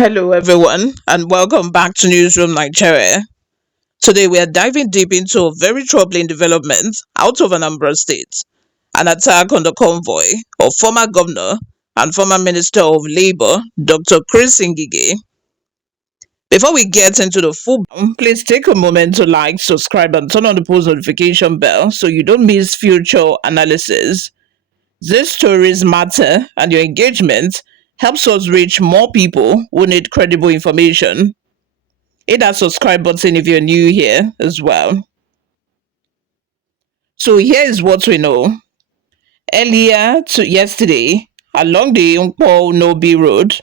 Hello, everyone, and welcome back to Newsroom Nigeria. Today, we are diving deep into a very troubling development out of Anambra State, an attack on the convoy of former governor and former Minister of Labour, Dr. Chris Ngige. Before we get into the full, please take a moment to like, subscribe, and turn on the post notification bell so you don't miss future analysis. These stories matter, and your engagement helps us reach more people who need credible information. Hit that subscribe button if you're new here as well. So here is what we know. Earlier to yesterday, along the Nkpor Nnobi Road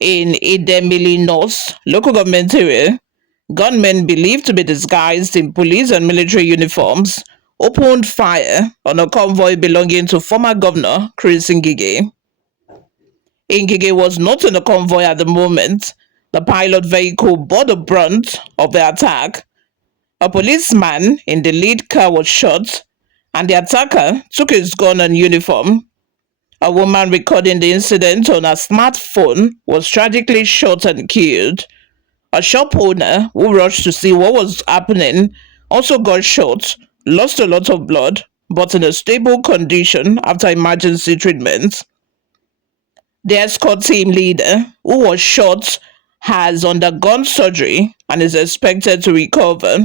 in Idemili North local government area, gunmen believed to be disguised in police and military uniforms opened fire on a convoy belonging to former governor Chris Ngige. Ngige was not in the convoy at the moment. The pilot vehicle bore the brunt of the attack. A policeman in the lead car was shot, and the attacker took his gun and uniform. A woman recording the incident on her smartphone was tragically shot and killed. A shop owner who rushed to see what was happening also got shot, lost a lot of blood, but in a stable condition after emergency treatment. The escort team leader, who was shot, has undergone surgery and is expected to recover.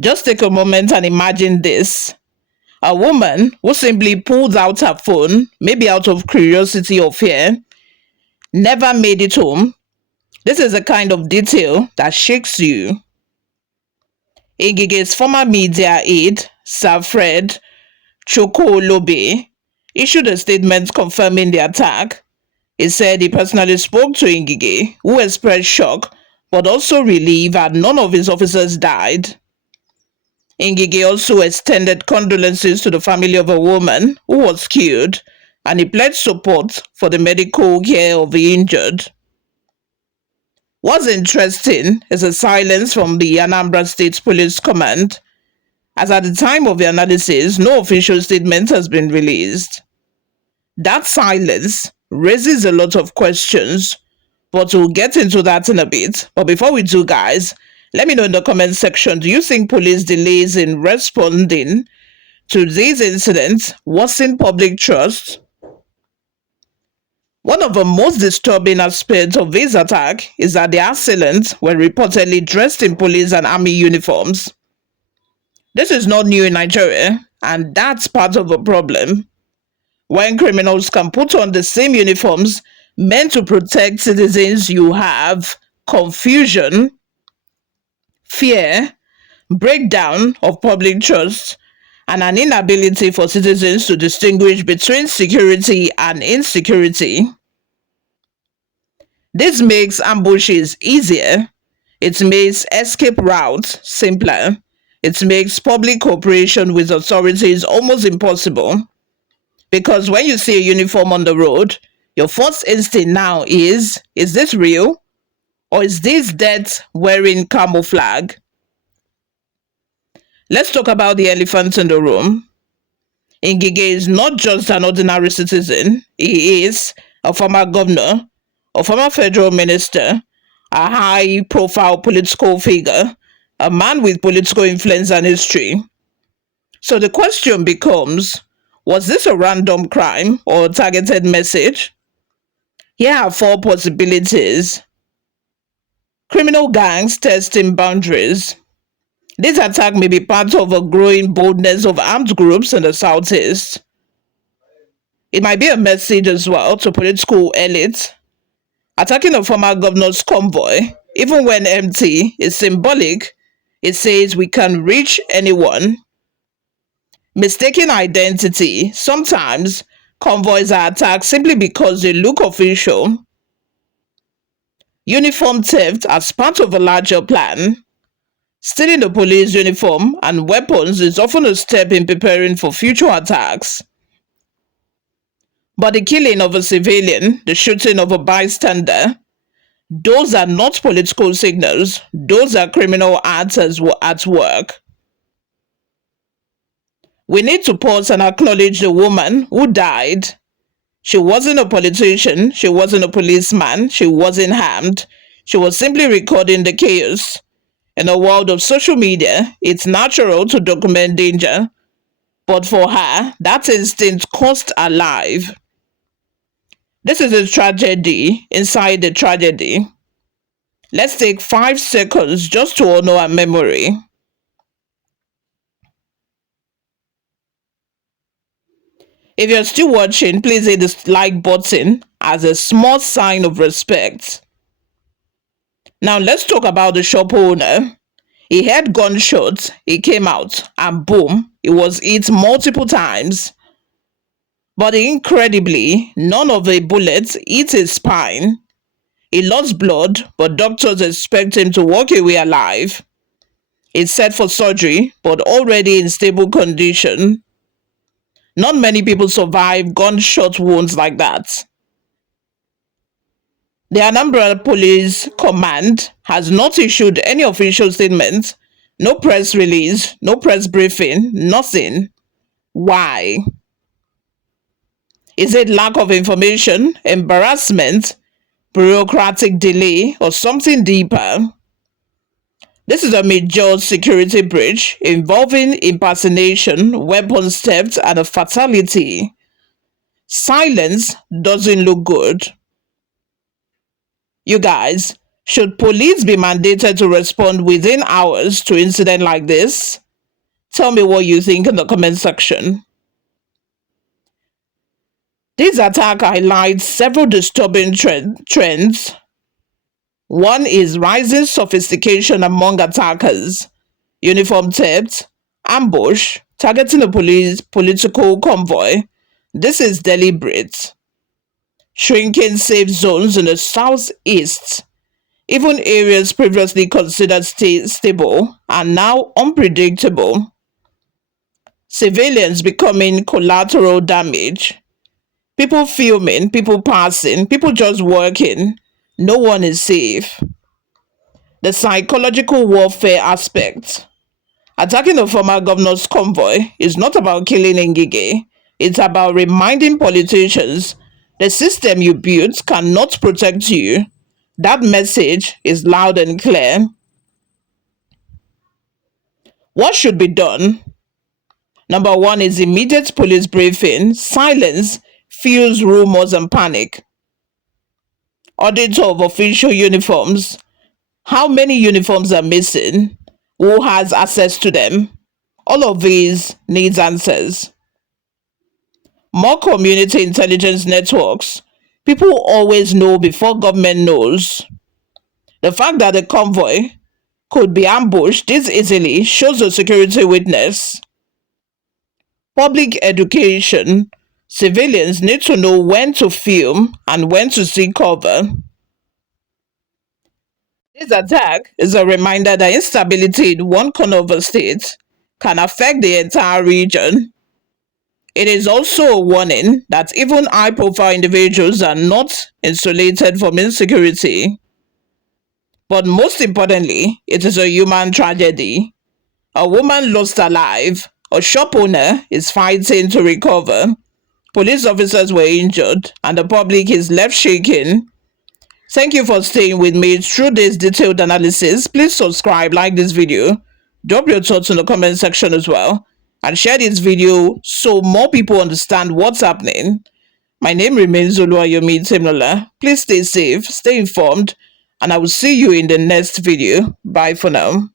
Just take a moment and imagine this. A woman who simply pulled out her phone, maybe out of curiosity or fear, never made it home. This is the kind of detail that shakes you. Ngige'S former media aide, Sir Fred Chokolobe, issued a statement confirming the attack. He said he personally spoke to Ngige, who expressed shock but also relief that none of his officers died. Ngige also extended condolences to the family of a woman who was killed, and he pledged support for the medical care of the injured. What's interesting is the silence from the Anambra State Police Command, as at the time of the analysis, no official statement has been released. That silence raises a lot of questions, but we'll get into that in a bit. But before we do, guys, let me know in the comment section, do you think police delays in responding to these incidents worsen public trust? One of the most disturbing aspects of this attack is that the assailants were reportedly dressed in police and army uniforms. This is not new in Nigeria, and that's part of the problem. When criminals can put on the same uniforms meant to protect citizens, you have confusion, fear, breakdown of public trust, and an inability for citizens to distinguish between security and insecurity. This makes ambushes easier. It makes escape routes simpler. It makes public cooperation with authorities almost impossible. Because when you see a uniform on the road, your first instinct now is this real? Or is this death wearing camouflage? Let's talk about the elephant in the room. Ngige is not just an ordinary citizen. He is a former governor, a former federal minister, a high-profile political figure, a man with political influence and history. So the question becomes, was this a random crime or a targeted message? Here are four possibilities. Criminal gangs testing boundaries. This attack may be part of a growing boldness of armed groups in the southeast. It might be a message as well to political elites. Attacking a former governor's convoy, even when empty, is symbolic. It says we can reach anyone. Mistaken identity. Sometimes convoys are attacked simply because they look official. Uniform theft as part of a larger plan. Stealing the police uniform and weapons is often a step in preparing for future attacks. But the killing of a civilian, the shooting of a bystander, those are not political signals. Those are criminal acts at work. We need to pause and acknowledge the woman who died. She wasn't a politician, she wasn't a policeman, she wasn't harmed. She was simply recording the chaos. In a world of social media, it's natural to document danger, but for her, that instinct cost her life. This is a tragedy inside the tragedy. Let's take 5 seconds just to honor her memory. If you're still watching, please hit the like button as a small sign of respect. Now let's talk about the shop owner. He heard gunshots, he came out, and boom, he was hit multiple times. But incredibly, none of the bullets hit his spine. He lost blood, but doctors expect him to walk away alive. He's set for surgery, but already in stable condition. Not many people survive gunshot wounds like that. The Anambra Police Command has not issued any official statement, no press release, no press briefing, nothing. Why? Is it lack of information, embarrassment, bureaucratic delay, or something deeper? This is a major security breach involving impersonation, weapons theft, and a fatality. Silence doesn't look good. You guys, should police be mandated to respond within hours to incident like this? Tell me what you think in the comment section. This attack highlights several disturbing trends. One is rising sophistication among attackers, uniform theft, ambush, targeting a political convoy. This is deliberate. Shrinking safe zones in the southeast. Even areas previously considered stable are now unpredictable. Civilians becoming collateral damage. People filming, people passing, people just working. No one is safe. The psychological warfare aspect. Attacking the former governor's convoy is not about killing Ngige. It's about reminding politicians the system you built cannot protect you. That message is loud and clear. What should be done? Number one is immediate police briefing. Silence fuels rumors and panic. Audit of official uniforms. How many uniforms are missing? Who has access to them? All of these needs answers. More community intelligence networks. People always know before government knows. The fact that the convoy could be ambushed this easily shows a security witness. Public education. Civilians need to know when to film and when to seek cover. This attack is a reminder that instability in one corner of a state can affect the entire region. It is also a warning that even high-profile individuals are not insulated from insecurity. But most importantly, it is a human tragedy. A woman lost her life. A shop owner is fighting to recover. Police officers were injured, and the public is left shaking. Thank you for staying with me through this detailed analysis. Please subscribe, like this video, drop your thoughts in the comment section as well, and share this video so more people understand what's happening. My name remains Oluwayomi Temnola. Please stay safe, stay informed, and I will see you in the next video. Bye for now.